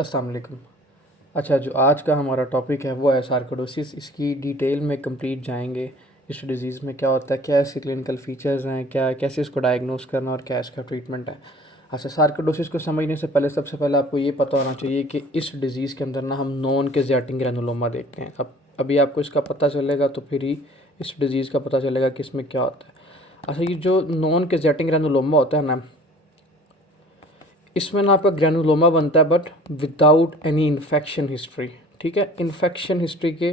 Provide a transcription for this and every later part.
अस्सलाम वालेकुम। अच्छा, जो आज का हमारा टॉपिक है वो है सार्कोइडोसिस। इसकी डिटेल में कंप्लीट जाएंगे। इस डिज़ीज़ में क्या होता है, क्या इसके क्लिनिकल फीचर्स हैं, क्या कैसे इसको डायग्नोस करना और क्या इसका ट्रीटमेंट है। अच्छा, सार्कोइडोसिस को समझने से पहले सबसे पहले आपको ये पता होना चाहिए कि इस डिज़ीज़ के अंदर ना हम नॉन केज़ियाटिक ग्रैनुलोमा देखते हैं। अब अभी आपको इसका पता चलेगा तो फिर ही इस डिज़ीज़ का पता चलेगा कि इसमें क्या होता है। अच्छा, ये जो नॉन केज़ियाटिक ग्रैनुलोमा होता है ना, इसमें ना आपका ग्रैनुलोमा बनता है but without any infection history. ठीक है, इन्फेक्शन हिस्ट्री के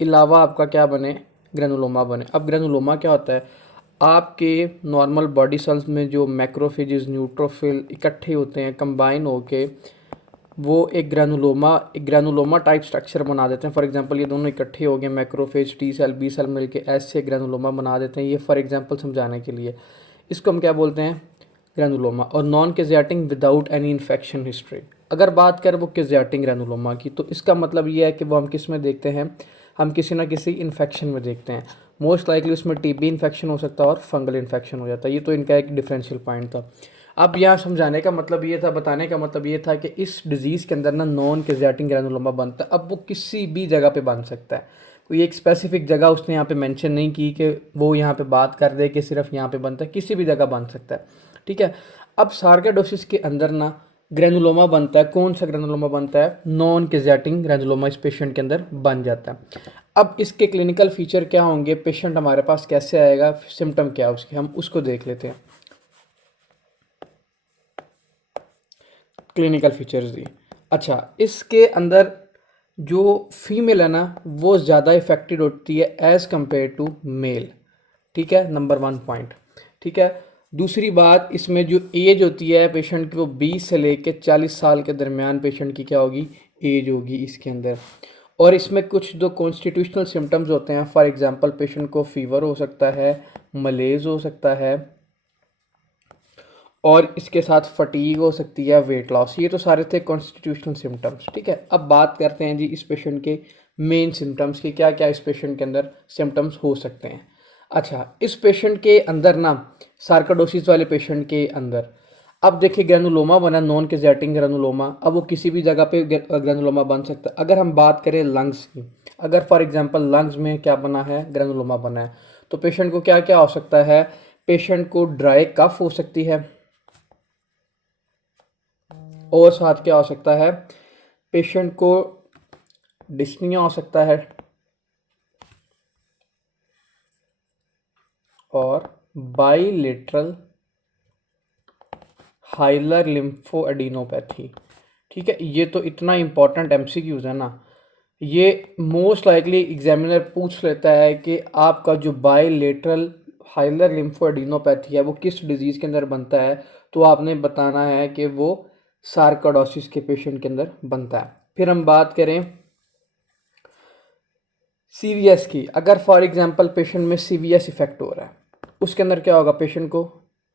अलावा आपका क्या बने, ग्रैनुलोमा बने। अब ग्रैनुलोमा क्या होता है, आपके नॉर्मल बॉडी सेल्स में जो मैक्रोफेजेस न्यूट्रोफिल इकट्ठे होते हैं, कंबाइन होके वो एक ग्रैनुलोमा टाइप स्ट्रक्चर बना देते हैं। फॉर एग्जांपल ये दोनों इकट्ठे हो गए, macrophage T cell B cell मिलके ऐसे ग्रैनुलोमा बना देते हैं। ये फॉर एग्जांपल समझाने के लिए, इसको हम क्या बोलते हैं, ग्रैनुलोमा। और non caseating without any infection history. अगर बात करें वो केज़ियाटिक ग्रैनुलोमा की, तो इसका मतलब ये है कि वो हम किस में देखते हैं, हम किसी ना किसी इन्फेक्शन में देखते हैं। मोस्ट लाइकली उसमें टीबी इन्फेक्शन हो सकता है और फंगल इन्फेक्शन हो जाता है। ये तो इनका एक डिफरेंशियल पॉइंट था। अब यहाँ समझाने का मतलब ये था, बताने का मतलब ये था कि इस डिज़ीज़ के अंदर ना नॉन केज़ियाटिक ग्रैनुलोमा बनता है। अब वो किसी भी जगह पे बन सकता है, कोई एक स्पेसिफिक जगह उसने यहाँ पे मेंशन नहीं की कि वो यहाँ पे बात कर दे कि सिर्फ यहाँ पे बनता है, किसी भी जगह बन सकता है। ठीक है, अब सार्कोइडोसिस के अंदर ना ग्रैनुलोमा बनता है। कौन सा ग्रैनुलोमा बनता है, नॉन केज़ियाटिक ग्रैनुलोमा इस पेशेंट के अंदर बन जाता है। अब इसके क्लिनिकल फीचर क्या होंगे, पेशेंट हमारे पास कैसे आएगा, सिम्टम क्या है उसके, हम उसको देख लेते हैं। क्लिनिकल फीचर्स दी। अच्छा, इसके अंदर जो फीमेल है ना वो ज़्यादा इफेक्टेड होती है एज़ कम्पेयर टू मेल। ठीक है, नंबर 1 पॉइंट। ठीक है, दूसरी बात, इसमें जो एज होती है पेशेंट की वो 20 से लेकर 40 साल के दरमियान पेशेंट की क्या होगी, एज होगी इसके अंदर। और इसमें कुछ जो कॉन्स्टिट्यूशनल सिम्टम्स होते हैं, फॉर एग्जांपल पेशेंट को फीवर हो सकता है, मलेज हो सकता है, और इसके साथ फटीग हो सकती है, वेट लॉस। ये तो सारे थे कॉन्स्टिट्यूशनल सिम्टम्स। ठीक है, अब बात करते हैं जी इस पेशेंट के मेन सिम्टम्स की, क्या क्या इस पेशेंट के अंदर सिम्टम्स हो सकते हैं। अच्छा, इस पेशेंट के अंदर ना, सार्कोइडोसिस वाले पेशेंट के अंदर, अब देखिए ग्रैनुलोमा बना, नॉन केज़ियाटिक ग्रैनुलोमा। अब वो किसी भी जगह पे ग्रैनुलोमा बन सकता है। अगर हम बात करें लंग्स की, अगर फॉर एग्जांपल लंग्स में क्या बना है, ग्रैनुलोमा बना है, तो पेशेंट को क्या क्या हो सकता है, पेशेंट को ड्राई कफ हो सकती है, और साथ क्या हो सकता है, पेशेंट को डिस्निया हो सकता है, और बाईलेटरल हाइलर लिम्फोएडिनोपैथी। ठीक है, ये तो इतना इंपॉर्टेंट एमसीक्यूज है ना, ये मोस्ट लाइकली एग्जामिनर पूछ लेता है कि आपका जो बाईलेटरल हाइलर लिम्फोएडिनोपैथी है वो किस डिजीज़ के अंदर बनता है, तो आपने बताना है कि वो सार्कोइडोसिस के पेशेंट के अंदर बनता है। फिर हम बात करें सीवीएस की, अगर फॉर एग्जांपल पेशेंट में सीवीएस इफेक्ट हो रहा है, उसके अंदर क्या होगा, पेशेंट को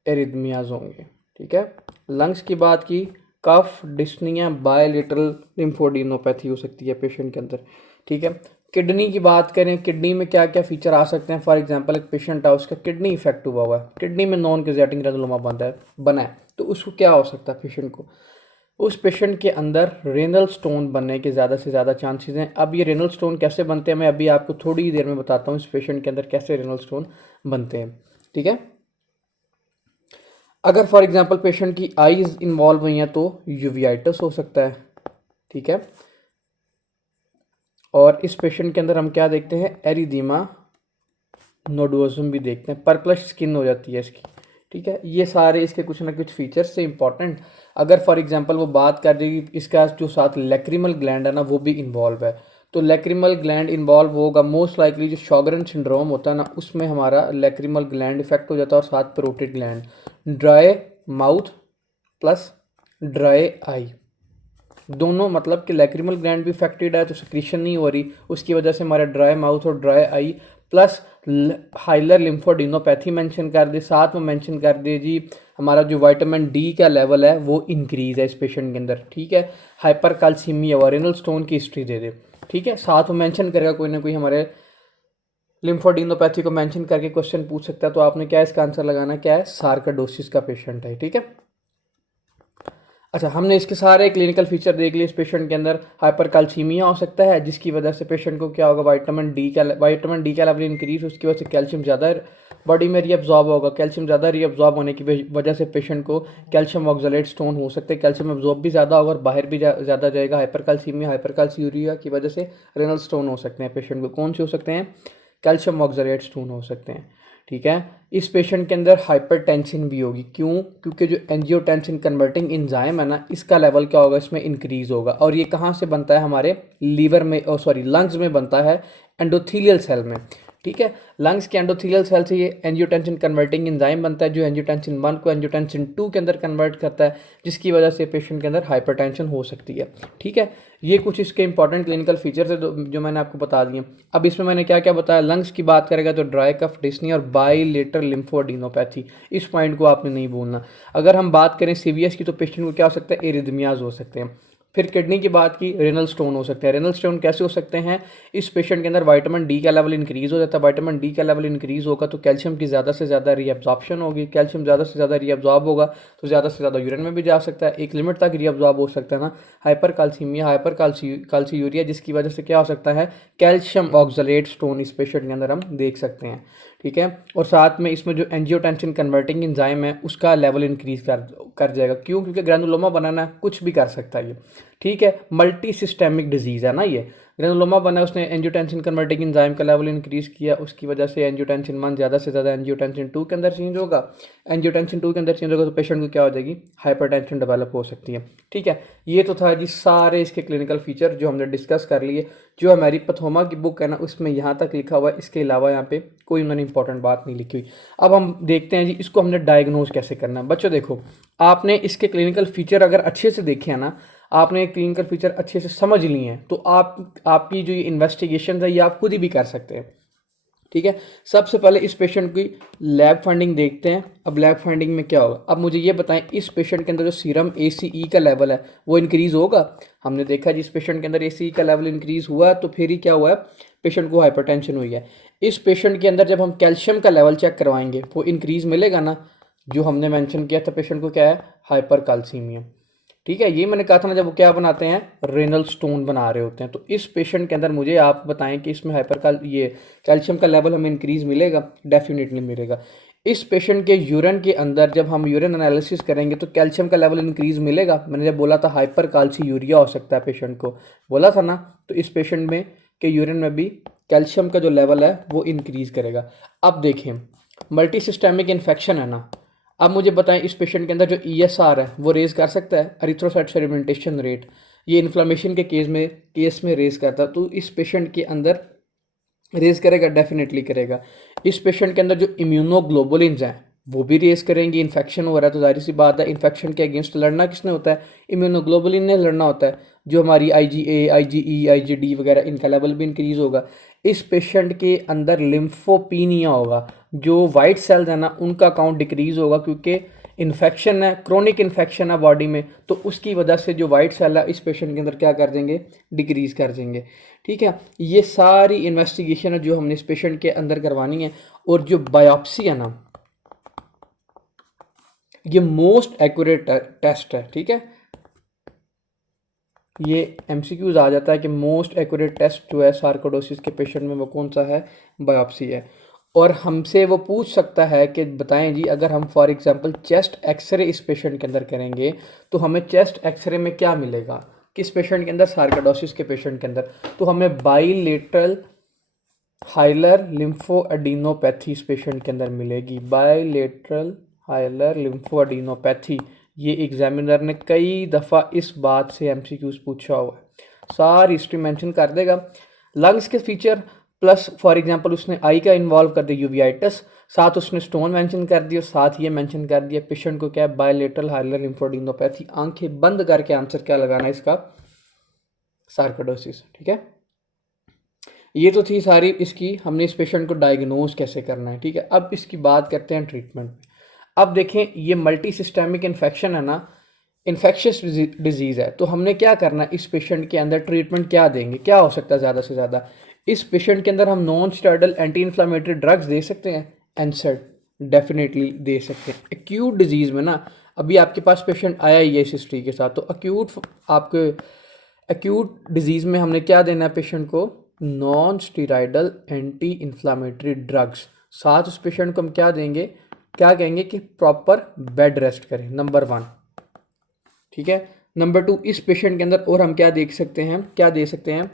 एरिथमियाज होंगे। ठीक है, लंग्स की बात की, कफ, डिस्निया, बायलेटरल लिम्फोडिनोपैथी हो सकती है पेशेंट के अंदर। ठीक है, किडनी की बात करें, किडनी में क्या क्या फीचर आ सकते हैं, फॉर एग्जांपल एक पेशेंट है उसका किडनी इफेक्ट हुआ है, किडनी में नॉन केज़ियाटिक ग्रैनुलोमा बना है, तो उसको क्या हो सकता है पेशेंट को, उस पेशेंट के अंदर रेनल स्टोन बनने के ज़्यादा से ज़्यादा चांसेस हैं। अब ये रेनल स्टोन कैसे बनते हैं मैं अभी आपको थोड़ी ही देर में बताता हूँ, इस पेशेंट के अंदर कैसे रेनल स्टोन बनते हैं। ठीक है, अगर फॉर एग्जांपल पेशेंट की आईज इन्वॉल्व हुई हैं तो यूवियाइटिस हो सकता है। ठीक है, और इस पेशेंट के अंदर हम क्या देखते हैं, एरिदीमा नोडोजम भी देखते हैं, पर्पलिश स्किन हो जाती है इसकी। ठीक है, ये सारे इसके कुछ ना कुछ फीचर्स से इंपॉर्टेंट। अगर फॉर एग्जांपल वो बात कर रही, इसका जो साथ लेक्रिमल ग्लैंड है ना वो भी इन्वॉल्व है, तो लेक्रिमल ग्लैंड इन्वॉल्व होगा, मोस्ट लाइकली जो शॉगरन सिंड्रोम होता है ना उसमें हमारा लेक्रिमल ग्लैंड इफेक्ट हो जाता है, और साथ parotid gland, dry mouth plus dry eye, दोनों मतलब कि लैक्रिमल ग्लैंड भी इफेक्टेड है तो सिक्रीशन नहीं हो रही, उसकी वजह से हमारा ड्राई माउथ और dry eye, plus hilar lymphadenopathy mention कर दे, साथ में मेंशन कर दे जी हमारा जो विटामिन डी का लेवल है वो इंक्रीज है इस पेशेंट के अंदर। ठीक है, हाइपर कैल्सीमिया और रेनल स्टोन की हिस्ट्री दे दे। ठीक है, साथ में मेंशन करेगा कोई ना कोई हमारे लिम्फोडिनोपैथी को मेंशन करके क्वेश्चन पूछ सकता है, तो आपने क्या इसका आंसर लगाना, क्या है, सार्कोइडोसिस का पेशेंट है। ठीक है, अच्छा, हमने इसके सारे क्लिनिकल फीचर देख लिए। इस पेशेंट के अंदर हाइपरकैल्सीमिया हो सकता है, जिसकी वजह से पेशेंट को क्या होगा, विटामिन डी का लेवल इंक्रीज, उसकी वजह से कैल्शियम ज़्यादा बॉडी में रीअब्जॉर्ब होगा। कैल्शियम ज़्यादा रीअब्जॉर्ब होने की वजह से पेशेंट को कैल्शियम ऑक्सलेट स्टोन हो सकते हैं। कैल्शियम एब्जॉर्ब भी ज़्यादा होगा और बाहर भी ज़्यादा जाएगा। हाइपरकैल्सीयूरिया की वजह से रेनल स्टोन हो सकते हैं पेशेंट को। कौन से हो सकते हैं? कैल्शियम ऑक्सलेट स्टोन हो सकते हैं। ठीक है, इस पेशेंट के अंदर हाइपरटेंशन भी होगी। क्यों? क्योंकि जो एंजियोटेंसिन कन्वर्टिंग एंजाइम है ना, इसका लेवल क्या होगा, इसमें इंक्रीज होगा। और ये कहाँ से बनता है? हमारे लीवर में, लंग्स में बनता है, एंडोथीलियल सेल में। ठीक है, लंग्स के एंडोथीलियल सेल से ये एंजियोटेंसिन कन्वर्टिंग एंजाइम बनता है, जो एंजियोटेंसिन 1 को एंजियोटेंसिन 2 के अंदर कन्वर्ट करता है, जिसकी वजह से पेशेंट के अंदर हाइपरटेंशन हो सकती है। ठीक है, ये कुछ इसके इंपॉर्टेंट क्लिनिकल फीचर्स है जो मैंने आपको बता दिए। अब इसमें मैंने क्या क्या बताया? लंग्स की बात करेगा तो ड्राई कफ, डिस्नी और बाइलेटरल लिम्फोएडिनोपैथी, इस पॉइंट को आपने नहीं भूलना। अगर हम बात करें सीवीएस की, तो पेशेंट को क्या हो सकता है? एरिथमियाज हो सकते हैं। फिर किडनी की बात की, रेनल स्टोन हो सकते हैं। रेनल स्टोन कैसे हो सकते हैं? इस पेशेंट के अंदर विटामिन डी का लेवल इंक्रीज हो जाता है। विटामिन डी का लेवल इंक्रीज होगा तो कैल्शियम की ज़्यादा से ज़्यादा रीअब्जॉर्प्शन होगी। कैल्शियम ज़्यादा से ज़्यादा रीअब्जॉर्ब होगा तो ज़्यादा से ज़्यादा यूरिन में भी जा सकता है, एक लिमिट तक रीअब्जॉर्ब हो सकता है ना। हाइपरकैल्सीमिया, हाइपरकैल्सीयूरिया, जिसकी वजह से क्या हो सकता है? कैल्शियम ऑक्सलेट स्टोन इस पेशेंट के अंदर हम देख सकते हैं। ठीक है, और साथ में इसमें जो एंजियोटेंसिन कन्वर्टिंग एंजाइम है, उसका लेवल इंक्रीज कर जाएगा। क्यों? क्योंकि ग्रैनुलोमा बनाना कुछ भी कर सकता है ये। ठीक है, मल्टी सिस्टेमिक डिजीज़ है ना ये। ग्रैनुलोमा बना, उसने एंजियोटेंसिन कन्वर्टिंग एंजाइम का लेवल इंक्रीज़ किया, उसकी वजह से एंजियोटेंसिन 1 ज़्यादा से ज़्यादा एंजियोटेंसिन 2 के अंदर चेंज होगा। एंजियोटेंसिन 2 के अंदर चेंज होगा तो पेशेंट को क्या हो जाएगी? हाइपरटेंशन डेवलप हो सकती है। ठीक है, ये तो था जी सारे इसके क्लिनिकल फीचर जो हमने डिस्कस कर लिए। जो हमारी पथोमा की बुक है ना, उसमें यहाँ तक लिखा हुआ है, इसके अलावा यहाँ पे कोई उन्होंने इंपॉर्टेंट बात नहीं लिखी हुई। अब हम देखते हैं जी इसको हमने डायग्नोज कैसे करना है। बच्चों देखो, आपने इसके क्लिनिकल फीचर अगर अच्छे से देखे हैं ना, आपने क्लिनिकल फीचर अच्छे से समझ लिए हैं, तो आपकी जो ये इन्वेस्टिगेशन है ये आप खुद ही भी कर सकते हैं। ठीक है, सबसे पहले इस पेशेंट की लैब फाइंडिंग देखते हैं। अब लैब फाइंडिंग में क्या होगा? अब मुझे ये बताएं, इस पेशेंट के अंदर जो सीरम ACE का लेवल है वो इंक्रीज़ होगा। हमने देखा जी इस पेशेंट के अंदर ACE का लेवल इंक्रीज़ हुआ तो फिर ही क्या हुआ है? पेशेंट को हाइपरटेंशन हुई है। इस पेशेंट के अंदर जब हम कैल्शियम का लेवल चेक करवाएंगे वो इंक्रीज़ मिलेगा ना, जो हमने मेंशन किया था पेशेंट को क्या है? हाइपरकैल्सीमिया। ठीक है, ये मैंने कहा था ना, जब वो क्या बनाते हैं? रेनल स्टोन बना रहे होते हैं। तो इस पेशेंट के अंदर मुझे आप बताएं कि इसमें ये कैल्शियम का लेवल हमें इंक्रीज मिलेगा? डेफिनेटली मिलेगा। इस पेशेंट के यूरिन के अंदर जब हम यूरिन एनालिसिस करेंगे तो कैल्शियम का लेवल इंक्रीज मिलेगा। मैंने जब बोला था हाइपरकैल्सीयूरिया हो सकता है पेशेंट को, बोला था ना, तो इस पेशेंट में के यूरिन में भी कैल्शियम का जो लेवल है वो इंक्रीज करेगा। अब देखें, मल्टी सिस्टेमिक इन्फेक्शन है ना, अब मुझे बताएं इस पेशेंट के अंदर जो ESR है वो रेज कर सकता है? एरिथ्रोसाइट सेडिमेंटेशन रेट, ये इन्फ्लामेशन के केस में रेज करता है, तो इस पेशेंट के अंदर रेज करेगा? डेफिनेटली करेगा। इस पेशेंट के अंदर जो इम्यूनोग्लोबुलिन्स हैं वो भी रेज करेंगे। इन्फेक्शन हो रहा है तो जाहिर सी बात है, इन्फेक्शन के अगेंस्ट लड़ना किसने होता है? इम्यूनोग्लोबुलिन ने लड़ना होता है। जो हमारी IgA, IgE, IgD वगैरह, इनका लेवल भी इंक्रीज होगा। इस पेशेंट के अंदर लिम्फोपीनिया होगा, जो वाइट सेल्स है ना उनका काउंट डिक्रीज होगा, क्योंकि इन्फेक्शन है, क्रोनिक इन्फेक्शन है बॉडी में, तो उसकी वजह से जो वाइट सेल है इस पेशेंट के अंदर क्या कर देंगे? डिक्रीज कर देंगे। ठीक है, ये सारी इन्वेस्टिगेशन है जो हमने इस पेशेंट के अंदर करवानी है। और जो बायोप्सी है ना, ये मोस्ट एक्यूरेट टेस्ट है। ठीक है, ये MCQs आ जाता है कि मोस्ट एक्यूरेट टेस्ट जो है सार्कोइडोसिस के पेशेंट में वो कौन सा है? बायोप्सी है। और हमसे वो पूछ सकता है कि बताएं जी, अगर हम फॉर एग्जांपल चेस्ट एक्सरे इस पेशेंट के अंदर करेंगे तो हमें चेस्ट एक्सरे में क्या मिलेगा? किस पेशेंट के अंदर? सार्कोइडोसिस के पेशेंट के अंदर। तो हमें बाइलेटरल हाइलर लिम्फोएडिनोपैथी इस पेशेंट के अंदर मिलेगी। बाइलेटरल हाइलर लिम्फोएडिनोपैथी, ये एग्जामिनर ने कई दफ़ा इस बात से MCQs पूछा हुआ है, सारी हिस्ट्री मेंशन कर देगा। लंग्स के फीचर प्लस फॉर एग्जांपल उसने आई का इन्वॉल्व कर दिया, यूवियाइटिस, साथ उसने स्टोन मेंशन कर दिया, साथ ये मेंशन कर दिया पेशेंट को क्या है? Bilateral hilar lymphadenopathy. आंखें बंद करके आंसर क्या लगाना है इसका? सार्कोइडोसिस। ठीक है, ये तो थी सारी इसकी, हमने इस पेशेंट को डायग्नोज कैसे करना है। ठीक है, अब इसकी बात करते हैं ट्रीटमेंट में। अब देखें, ये मल्टी सिस्टेमिक इन्फेक्शन है ना, इन्फेक्शियस डिजीज़ है, तो हमने क्या करना है? इस पेशेंट के अंदर ट्रीटमेंट क्या देंगे? क्या हो सकता है ज़्यादा से ज़्यादा? इस पेशेंट के अंदर हम non steroidal anti inflammatory drugs दे सकते हैं। एनसेड डेफिनेटली दे सकते हैं। एक्यूट डिजीज़ में ना, अभी आपके पास पेशेंट आया ही है इस हिस्ट्री के साथ, तो आपके एक्यूट डिजीज़ में हमने क्या देना है पेशेंट को, non steroidal anti inflammatory drugs. साथ उस पेशेंट को हम क्या देंगे, क्या कहेंगे कि प्रॉपर बेड रेस्ट करें, नंबर 1। ठीक है, नंबर 2, इस पेशेंट के अंदर और हम क्या देख सकते हैं, क्या दे सकते हैं,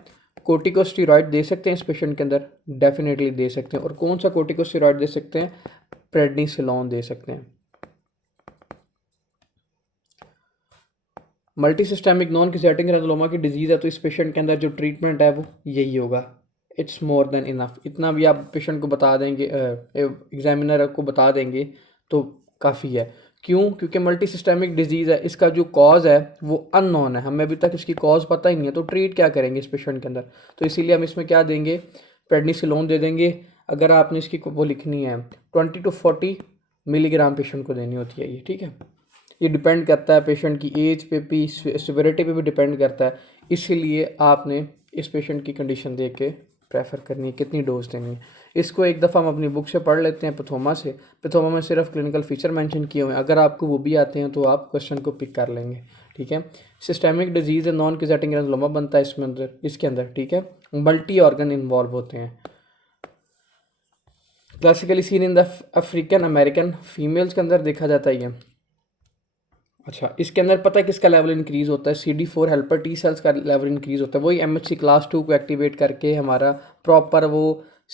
कोर्टिकोस्टेरॉइड दे सकते हैं इस पेशेंट के अंदर, डेफिनेटली दे सकते हैं। और कौन सा कोर्टिकोस्टेरॉइड दे सकते हैं, प्रेडनिसोलोन दे सकते हैं। Multi systemic non caseating granuloma की डिजीज़ है, तो इस पेशेंट के अंदर जो ट्रीटमेंट है वो यही होगा। इट्स मोर देन इनफ, इतना भी आप पेशेंट को बता देंगे, एग्जामिनर को बता देंगे तो काफ़ी है। क्यों, क्योंकि मल्टी सिस्टेमिक डिजीज़ है, इसका जो कॉज है वो अननोन है, हमें अभी तक इसकी कॉज पता ही नहीं है, तो ट्रीट क्या करेंगे इस पेशेंट के अंदर। तो इसीलिए हम इसमें क्या देंगे, प्रेडनिसोलोन दे देंगे। अगर आपने इसकी वो लिखनी है 20 to 40 मिलीग्राम पेशेंट को देनी होती है ये, ठीक है। ये डिपेंड करता है पेशेंट की एज पे भी, सिविरिटी पे भी डिपेंड करता है, इसीलिए आपने इस पेशेंट की कंडीशन देख के प्रेफर करनी है कितनी डोज देनी है। इसको एक दफ़ा हम अपनी बुक से पढ़ लेते हैं पैथोमा से। पैथोमा में सिर्फ क्लिनिकल फीचर मेंशन किए हुए हैं, अगर आपको वो भी आते हैं तो आप क्वेश्चन को पिक कर लेंगे। ठीक है, सिस्टेमिक डिजीज़ है, नॉन किजेटिक ग्रैनुलोमा बनता है इसमें अंदर, इसके अंदर। ठीक है, मल्टी ऑर्गन इन्वॉल्व होते हैं। Classically seen in the African American females के अंदर देखा जाता है ये। अच्छा, इसके अंदर पता है किसका लेवल इंक्रीज़ होता है, CD4 हेल्पर टी सेल्स का लेवल इंक्रीज़ होता है, वही MHC क्लास 2 को एक्टिवेट करके हमारा प्रॉपर वो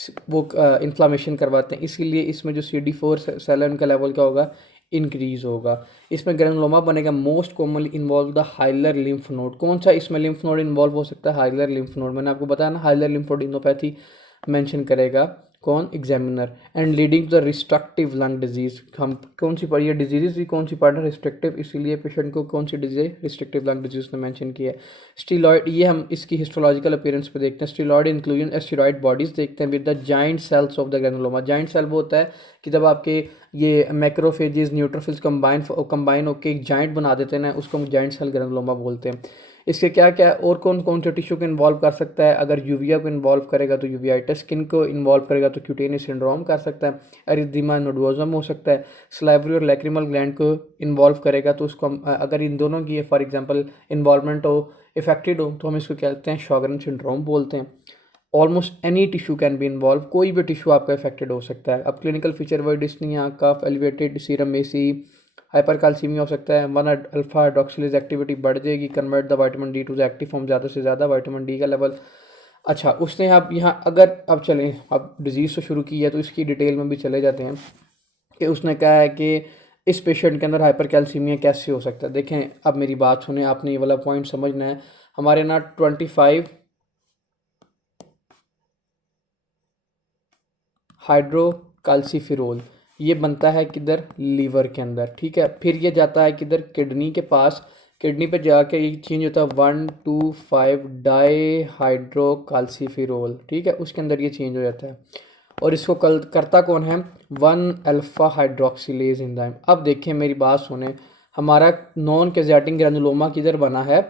इन्फ्लामेशन करवाते हैं, इसीलिए इसमें जो CD4 सेल है उनका लेवल क्या होगा, इंक्रीज़ होगा। इसमें ग्रैनुलोमा बनेगा most commonly involve the hilar lymph node. कौन सा इसमें लिम्फ नोड इन्वॉल्व हो सकता है, हाइलर लिम्फ नोड। मैंने आपको बताया ना, हाइलर लिम्फोडेनोपैथी मेंशन करेगा कौन, examiner. And leading to the restrictive lung disease, हम कौन सी पढ़ी है डिजीज़ भी, कौन सी पढ़ रहे, रिस्ट्रिक्टिव, इसीलिए पेशेंट को कौन सी डिजीज, रिस्ट्रिक्टिव लंग डिजीज ने मेंशन किया है। स्टीलॉइड, ये हम इसकी हिस्टोलॉजिकल अपीयरेंस पे देखते हैं। स्टीलॉइड इंक्लूजन एस्टेरॉइड बॉडीज देखते हैं with the giant cells of the granuloma. Giant cell वो होता है कि जब आपके ये मैक्रोफेजेस न्यूट्रोफिल्स कंबाइन होकर एक जाइंट बना देते हैं ना, उसको हम जाइंट सेल ग्रैनुलोमा बोलते हैं। इसके क्या क्या और कौन कौन से टिश्यू को इन्वॉल्व कर सकता है, अगर यूविया को इन्वॉल्व करेगा तो यूवियाइटिस, स्किन को इन्वॉल्व करेगा तो क्यूटेनियस सिंड्रोम कर सकता है, एरिथीमा नोडोजम हो सकता है। स्लाइवरी और लैक्रिमल ग्लैंड को इन्वॉल्व करेगा तो उसको हम अगर इन दोनों की फॉर एग्जांपल इन्वॉल्वमेंट हो, इफेक्टेड हो, तो हम इसको कहते हैं शॉगरन सिंड्रोम बोलते हैं। Almost any tissue can be involve, कोई भी टिश्यू आपका इफेक्टेड हो सकता है। अब clinical feature word dyspnoea, cough, elevated serum मेसी, हाइपरकाल्सीमिया हो सकता है। 1 अल्फा हाइड्रोक्सिलेज एक्टिविटी बढ़ जाएगी, convert the vitamin D to the active form, ज़्यादा से ज़्यादा विटामिन डी का लेवल। अच्छा, उसने आप यहाँ अगर अब चलें, अब डिजीज़ तो शुरू की है तो इसकी डिटेल में भी चले जाते हैं कि उसने कहा है कि इस पेशेंट के अंदर हाइपरकैल्सीमिया कैसे हो सकता है। देखें, अब मेरी बात सुने, आपने ये वाला पॉइंट समझना है। हमारे ना 25 हाइड्रोकाल्सीफिरोल ये बनता है किधर, लीवर के अंदर। ठीक है, फिर ये जाता है किधर, किडनी के पास। किडनी पे जाके ये चेंज होता है 1,2,5 डाई हाइड्रोकाल्सीफिरोल। ठीक है, उसके अंदर ये चेंज हो जाता है, और इसको कल करता कौन है, 1 अल्फा हाइड्रोक्सिलेज एंजाइम। अब देखें मेरी बात सुने, हमारा नॉन कैजेटिक ग्रैनुलोमा किधर बना है,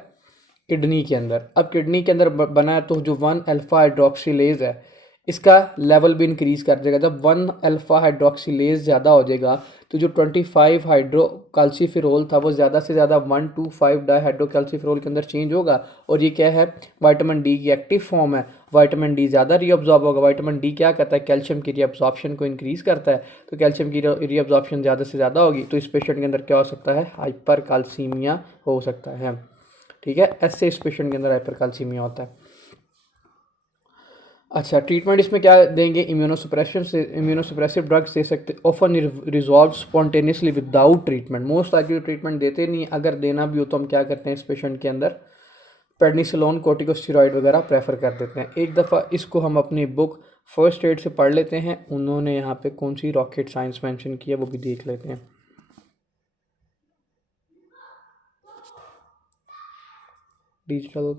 किडनी के अंदर। अब किडनी के अंदर बना है तो जो 1 अल्फा हाइड्रोक्सिलेज है इसका लेवल भी इंक्रीज़ कर देगा। जब 1 अल्फा हाइड्रोक्सिलेज ज़्यादा हो जाएगा तो जो 25 हाइड्रोकाल्सीफिरोल था वो ज़्यादा से ज़्यादा 1,2,5 डाई हाइड्रोकाल्सीफिरोल के अंदर चेंज होगा, और ये क्या है, विटामिन डी की एक्टिव फॉर्म है। विटामिन डी ज़्यादा रीअब्जॉर्ब होगा। विटामिन डी क्या करता है, कैल्शियम की रीअब्जॉर्प्शन को इंक्रीज़ करता है, तो कैल्शियम की रीअब्जॉर्प्शन ज़्यादा से ज़्यादा होगी तो इस पेशेंट के अंदर क्या हो सकता है, हाइपरकाल्सीमिया हो सकता है। ठीक है, ऐसे इस पेशेंट के अंदर हाइपरकाल्सीमिया होता है। अच्छा, ट्रीटमेंट इसमें क्या देंगे, इम्यूनोसुप्रेसिव ड्रग्स दे सकते, often resolve spontaneously without treatment. Most आगे ट्रीटमेंट देते नहीं, अगर देना भी हो तो हम क्या करते हैं इस पेशेंट के अंदर प्रेडनिसोलोन, कोर्टिकोस्टेरॉइड वगैरह प्रेफर कर देते हैं। एक दफ़ा इसको हम अपनी बुक फर्स्ट एड से पढ़ लेते हैं, उन्होंने यहाँ पे कौन सी रॉकेट साइंस मेंशन किया वो भी देख लेते हैं। Digital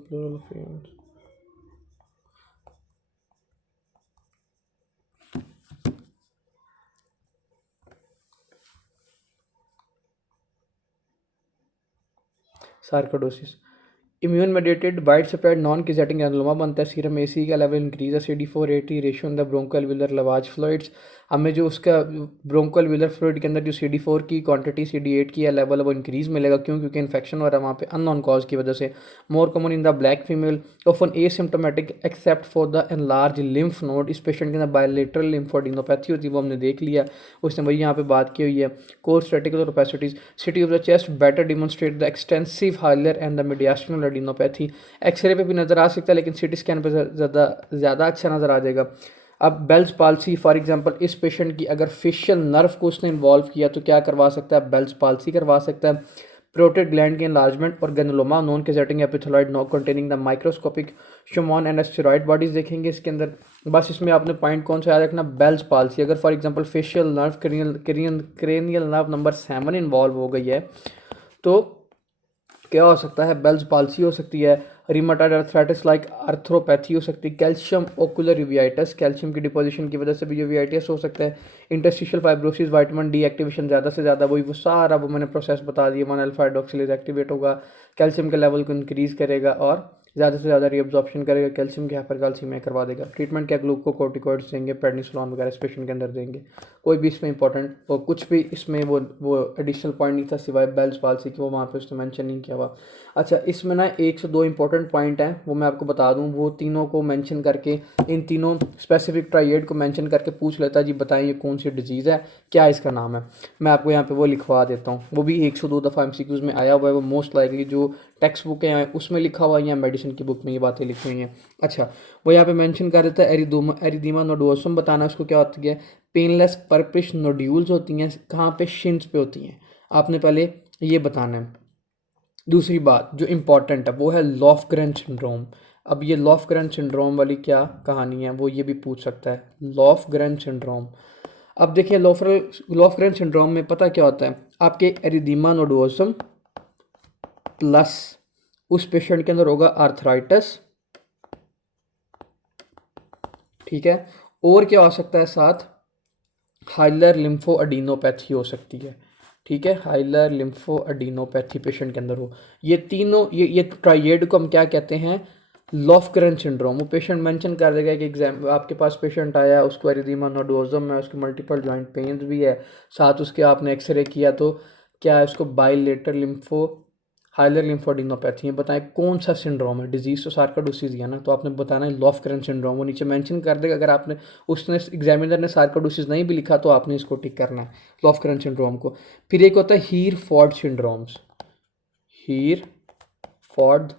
sarcoidosis, immune mediated wide spread non caseating granuloma बनता है। सीरम एसी का लेवल इंक्रीज है, CD4-AT ratio in the bronchoalveolar lavage fluids. हमें जो उसका ब्रोंकोअल्वुलर फ्लूइड के अंदर जो CD4 की क्वांटिटी CD8 की है लेवल वो इंक्रीज मिलेगा। क्यों? क्योंकि इन्फेक्शन हो रहा है वहाँ पे अननोन कॉज की वजह से। More common in the black female, often asymptomatic except for the enlarge lymph node. इस पेशेंट के अंदर बायलेटरल लिम्फोडेनोपैथी होती है, वो हमने देख लिया, उसने वही यहाँ पे बात की हुई है। Coarse reticular opacities, CT of the chest better demonstrate the extensive hilar and the mediastinal adenopathy. X ray पे भी नज़र आ सकता है लेकिन सिटी स्कैन पे ज़्यादा अच्छा नज़र आ जाएगा। अब बेल्स पाल्सी फॉर एग्जांपल, इस पेशेंट की अगर फेशियल नर्व को उसने इन्वॉल्व किया तो क्या करवा सकता है? बेल्स पाल्सी करवा सकता है। प्रोटेड ग्लैंड के इनलार्जमेंट और granuloma non caseating epithelioid not containing the microscopic Schaumann and asteroid bodies देखेंगे इसके अंदर। बस इसमें आपने पॉइंट कौन सा याद रखना? Bell's palsy. अगर for example facial nerve cranial nerve number 7 involve हो गई है तो क्या हो सकता है? बेल्स पाल्सी हो सकती है। रिमाटॉइड अर्थराइटिस लाइक आर्थ्रोपैथी हो सकती है। कैल्शियम ओकुलर यूवियाइटिस, कैल्शियम की डिपोजिशन की वजह से भी यूवियाइटिस हो सकता है। Interstitial fibrosis, vitamin D activation ज़्यादा से ज़्यादा, वही वो सारा वो मैंने प्रोसेस बता दिया। 1 अल्फा हाइड्रोक्सिलेज एक्टिवेट होगा, कैल्शियम के लेवल को इंक्रीज़ करेगा और ज़्यादा से ज़्यादा रीअब्जॉर्प्शन करेगा, कैल्शियम की हाइपरकैल्सीमिया करवा देगा। ट्रीटमेंट क्या? ग्लूकोकोर्टिकॉइड्स देंगे, प्रेडनिसोलोन वगैरह इस पेशेंट के अंदर देंगे। कोई भी इसमें इंपॉर्टेंट और कुछ भी इसमें वो एडिशनल पॉइंट नहीं था सिवाय बेल्स पाल्सी की, वो वहाँ पे उसने मेंशन नहीं किया हुआ। अच्छा, इसमें ना 1 से 2 इंपॉर्टेंट पॉइंट हैं, वो मैं आपको बता दूं। वो तीनों को मेंशन करके, इन तीनों स्पेसिफिक ट्राइएड को मेंशन करके पूछ लेता है जी बताएं ये कौन सी डिजीज़ है, क्या इसका नाम है। मैं आपको यहाँ पे वो लिखवा देता हूँ। वो भी 1 से 2 दफ़ा MCQs में आया हुआ है। वो मोस्ट लाइकली जो टेक्स्ट बुक है उसमें लिखा हुआ है या मेडिसिन की बुक में ये बातें लिखी हुई हैं। अच्छा, वो यहाँ पे मेंशन कर देता है एरिदीमा नोडोसम। बताना उसको क्या होती है? पेनलेस पर्पिश नोड्यूल्स होती हैं। कहाँ पे? शिन्स पे होती हैं। आपने पहले ये बताना है। दूसरी बात जो इम्पॉर्टेंट है वो है लॉफ्ग्रेन सिंड्रोम। अब ये लॉफ्ग्रेन सिंड्रोम वाली क्या कहानी है वो ये भी पूछ सकता है, लॉफ्ग्रेन सिंड्रोम। अब देखिए लॉफ्ग्रेन सिंड्रोम में पता क्या होता है? आपके एरिदीमा नोडोसम प्लस उस पेशेंट के अंदर होगा आर्थराइटिस, ठीक है। और क्या हो सकता है? साथ हाइलर लिम्फो एडिनोपैथी हो सकती है, ठीक है। हाइलर लिम्फो एडिनोपैथी पेशेंट के अंदर हो। ये तीनों ये ट्राइएड को हम क्या कहते हैं? लॉफ्ग्रेन सिंड्रोम। वो पेशेंट मेंशन कर देगा कि एग्जाम आपके पास पेशेंट आया, उसको एरिदीमा नोडोसम है, उसके मल्टीपल जॉइंट पेन्स भी है, साथ उसके आपने एक्सरे किया तो क्या है? उसको बाइलेटरल लिम्फो हाइलर लिम्फोडेनोपैथी है। बताएं कौन सा सिंड्रोम है? डिजीज तो सार्कोइडोसिस है ना, तो आपने बताना है लॉफ्ग्रेन सिंड्रोम। वो नीचे मेंशन कर देगा। अगर आपने उसने एग्जामिनर ने सार्कोइडोसिस नहीं भी लिखा तो आपने इसको टिक करना है लॉफ्ग्रेन सिंड्रोम को। फिर एक होता है हीर फॉर्ड सिंड्रोम्स, हीर फॉर्ड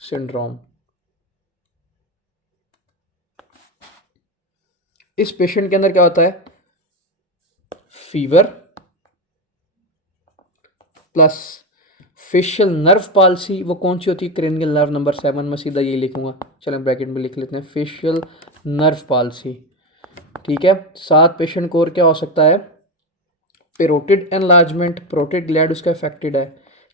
सिंड्रोम। इस पेशेंट के अंदर क्या होता है? Fever plus facial nerve palsy. वो कौन सी होती है? Cranial nerve number 7। मैं सीधा यही लिखूंगा, चलें ब्रैकेट में लिख लेते हैं, फेशियल नर्व पाल्सी, ठीक है। साथ पेशेंट को और क्या हो सकता है? पेरोटिड एनलार्जमेंट, प्रोटेड ग्लैंड उसका अफेक्टेड है।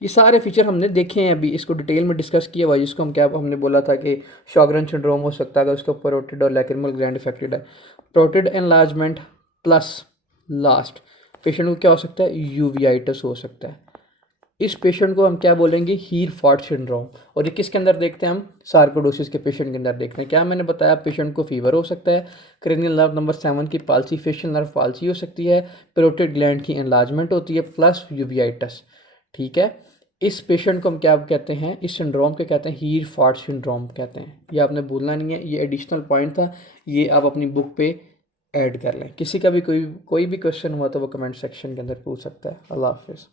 ये सारे फीचर हमने देखे हैं, अभी इसको डिटेल में डिस्कस किया हुआ है। जिसको हम क्या हमने बोला था कि शॉगरेन सिंड्रोम हो सकता है अगर उसका पेरोटिड और लैक्रिमल ग्लैंड अफेक्टेड है। प्रोटेड एनलार्जमेंट प्लस लास्ट पेशेंट को क्या हो सकता है? यूवियाइटिस हो सकता है। इस पेशेंट को हम क्या बोलेंगे? हीर फॉर्ड सिंड्रोम। और ये किसके अंदर देखते हैं हम? सार्कोइडोसिस के पेशेंट के अंदर देखते हैं। क्या मैंने बताया? पेशेंट को फीवर हो सकता है, क्रेनियल नर्व नंबर 7 की पाल्सी, फेशियल नर्व पाल्सी हो सकती है, पेरोटिड ग्लैंड की एनलार्जमेंट होती है प्लस यूवियाइटिस, ठीक है। इस पेशेंट को हम क्या कहते हैं? इस सिंड्रोम के कहते हैं हीर फॉर्ड सिंड्रोम कहते हैं। ये आपने भूलना नहीं है, ये एडिशनल पॉइंट था, ये आप अपनी बुक पे ऐड कर लें। किसी का भी कोई भी क्वेश्चन हुआ तो वो कमेंट सेक्शन के अंदर पूछ सकता है। अल्लाह हाफिज़।